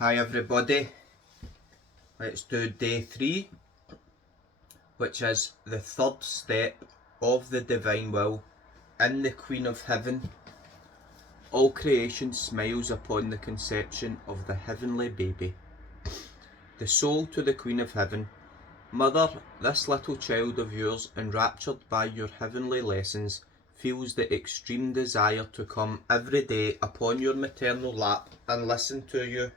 Hi everybody, let's do day 3, which is the third step of the divine will in the Queen of Heaven. All creation smiles upon the conception of the heavenly baby. The soul to the Queen of Heaven. Mother, this little child of yours, enraptured by your heavenly lessons, feels the extreme desire to come every day upon your maternal lap and listen to you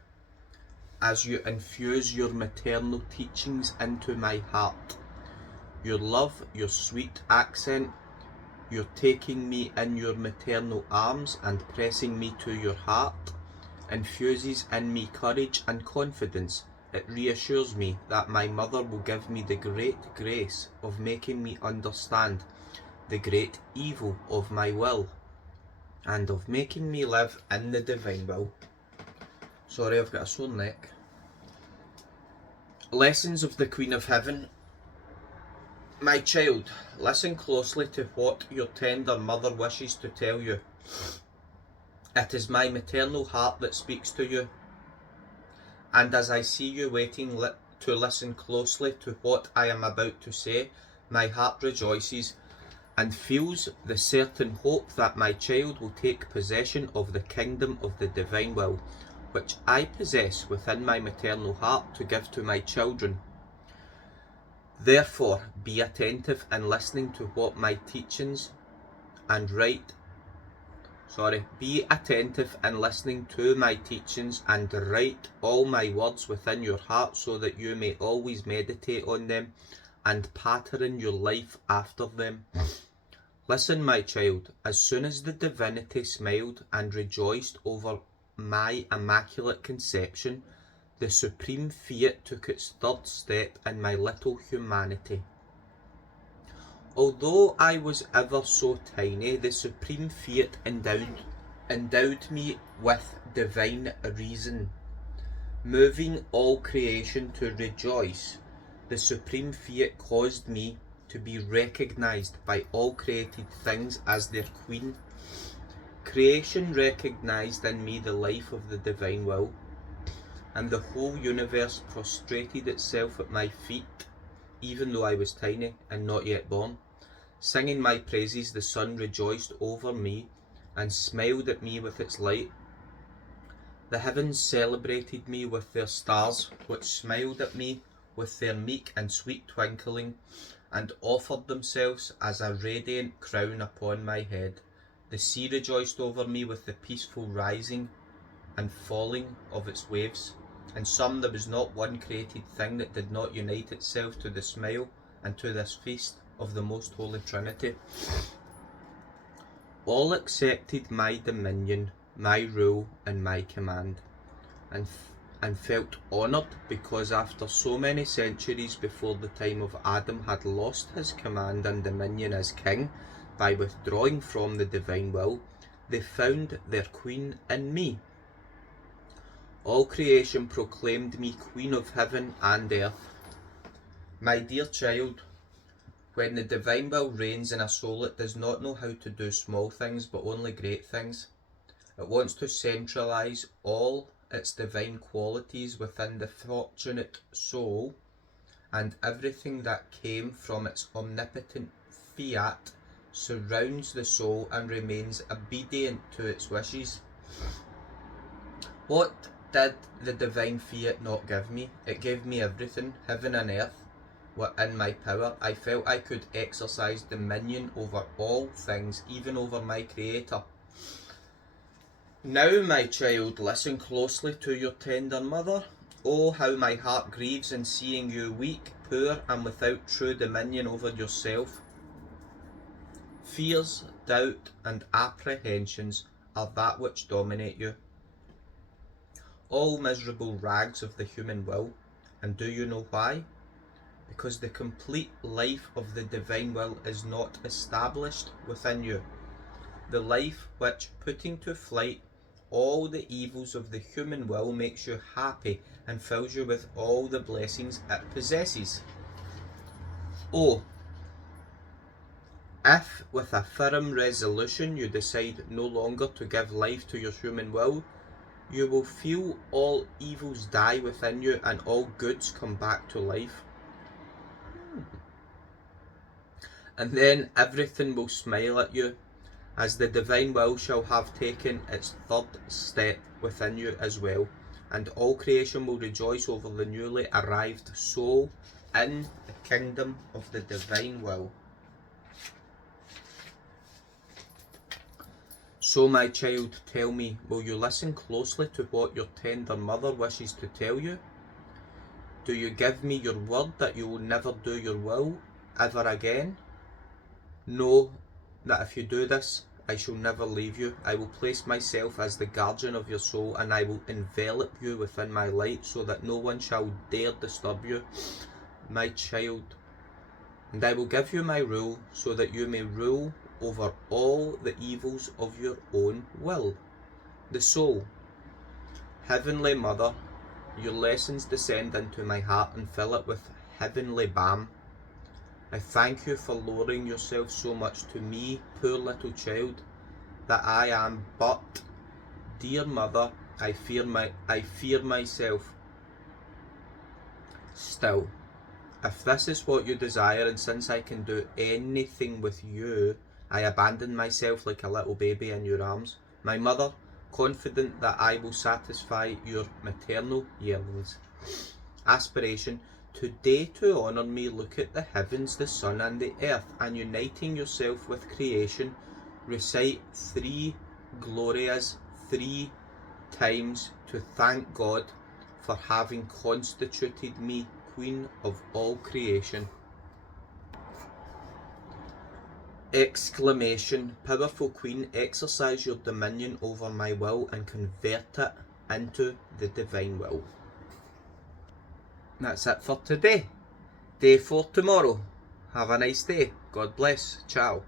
as you infuse your maternal teachings into my heart. Your love, your sweet accent, your taking me in your maternal arms and pressing me to your heart, infuses in me courage and confidence. It reassures me that my mother will give me the great grace of making me understand the great evil of my will, and of making me live in the divine will. Sorry, I've got a sore neck. Lessons of the Queen of Heaven. My child, listen closely to what your tender mother wishes to tell you. It is my maternal heart that speaks to you, and as I see you waiting to listen closely to what I am about to say, my heart rejoices and feels the certain hope that my child will take possession of the kingdom of the divine will, which I possess within my maternal heart to give to my children. Therefore, be attentive in listening to what my teachings and be attentive in listening to my teachings and write all my words within your heart so that you may always meditate on them and pattern your life after them. Listen, my child, as soon as the divinity smiled and rejoiced over my immaculate conception, the supreme fiat took its third step in my little humanity. Although I was ever so tiny, the supreme fiat endowed me with divine reason, moving all creation to rejoice. The supreme fiat caused me to be recognized by all created things as their queen. Creation recognized in me the life of the divine will, and the whole universe prostrated itself at my feet, even though I was tiny and not yet born. Singing my praises, the sun rejoiced over me and smiled at me with its light. The heavens celebrated me with their stars, which smiled at me with their meek and sweet twinkling, and offered themselves as a radiant crown upon my head. The sea rejoiced over me with the peaceful rising and falling of its waves. In sum, there was not one created thing that did not unite itself to the smile and to this feast of the most holy Trinity. All accepted my dominion, my rule and my command, and felt honoured because after so many centuries before the time of Adam had lost his command and dominion as king by withdrawing from the divine will, they found their queen in me. All creation proclaimed me Queen of Heaven and Earth. My dear child, when the divine will reigns in a soul, it does not know how to do small things but only great things. It wants to centralise all its divine qualities within the fortunate soul, and everything that came from its omnipotent fiat surrounds the soul and remains obedient to its wishes. What did the divine fiat not give me? It gave me everything. Heaven and earth were in my power. I felt I could exercise dominion over all things, even over my Creator. Now, my child, listen closely to your tender mother. Oh, how my heart grieves in seeing you weak, poor, and without true dominion over yourself. Fears, doubt, and apprehensions are that which dominate you. All miserable rags of the human will. And do you know why? Because the complete life of the divine will is not established within you. The life which, putting to flight all the evils of the human will, makes you happy and fills you with all the blessings it possesses. Oh, if with a firm resolution you decide no longer to give life to your human will, You will feel all evils die within you and all goods come back to life. And then everything will smile at you, as the divine will shall have taken its third step within you as well, and all creation will rejoice over the newly arrived soul in the kingdom of the divine will. So, my child, tell me, will you listen closely to what your tender mother wishes to tell you? Do you give me your word that you will never do your will ever again? Know that if you do this, I shall never leave you. I will place myself as the guardian of your soul, and I will envelop you within my light so that no one shall dare disturb you, my child. And I will give you my rule so that you may rule over all the evils of your own will. The soul. Heavenly Mother, your lessons descend into my heart and fill it with heavenly balm. I thank you for lowering yourself so much to me, poor little child, that I am. But, dear mother, I fear myself still. If this is what you desire, and since I can do anything with you, I abandon myself like a little baby in your arms, my mother, confident that I will satisfy your maternal yearnings. Aspiration. Today, to honour me, look at the heavens, the sun and the earth, and uniting yourself with creation, recite 3 Glorias 3 times to thank God for having constituted me Queen of all creation. Exclamation. Powerful Queen, exercise your dominion over my will and convert it into the divine will. That's it for today. Day 4 tomorrow. Have a nice day. God bless. Ciao.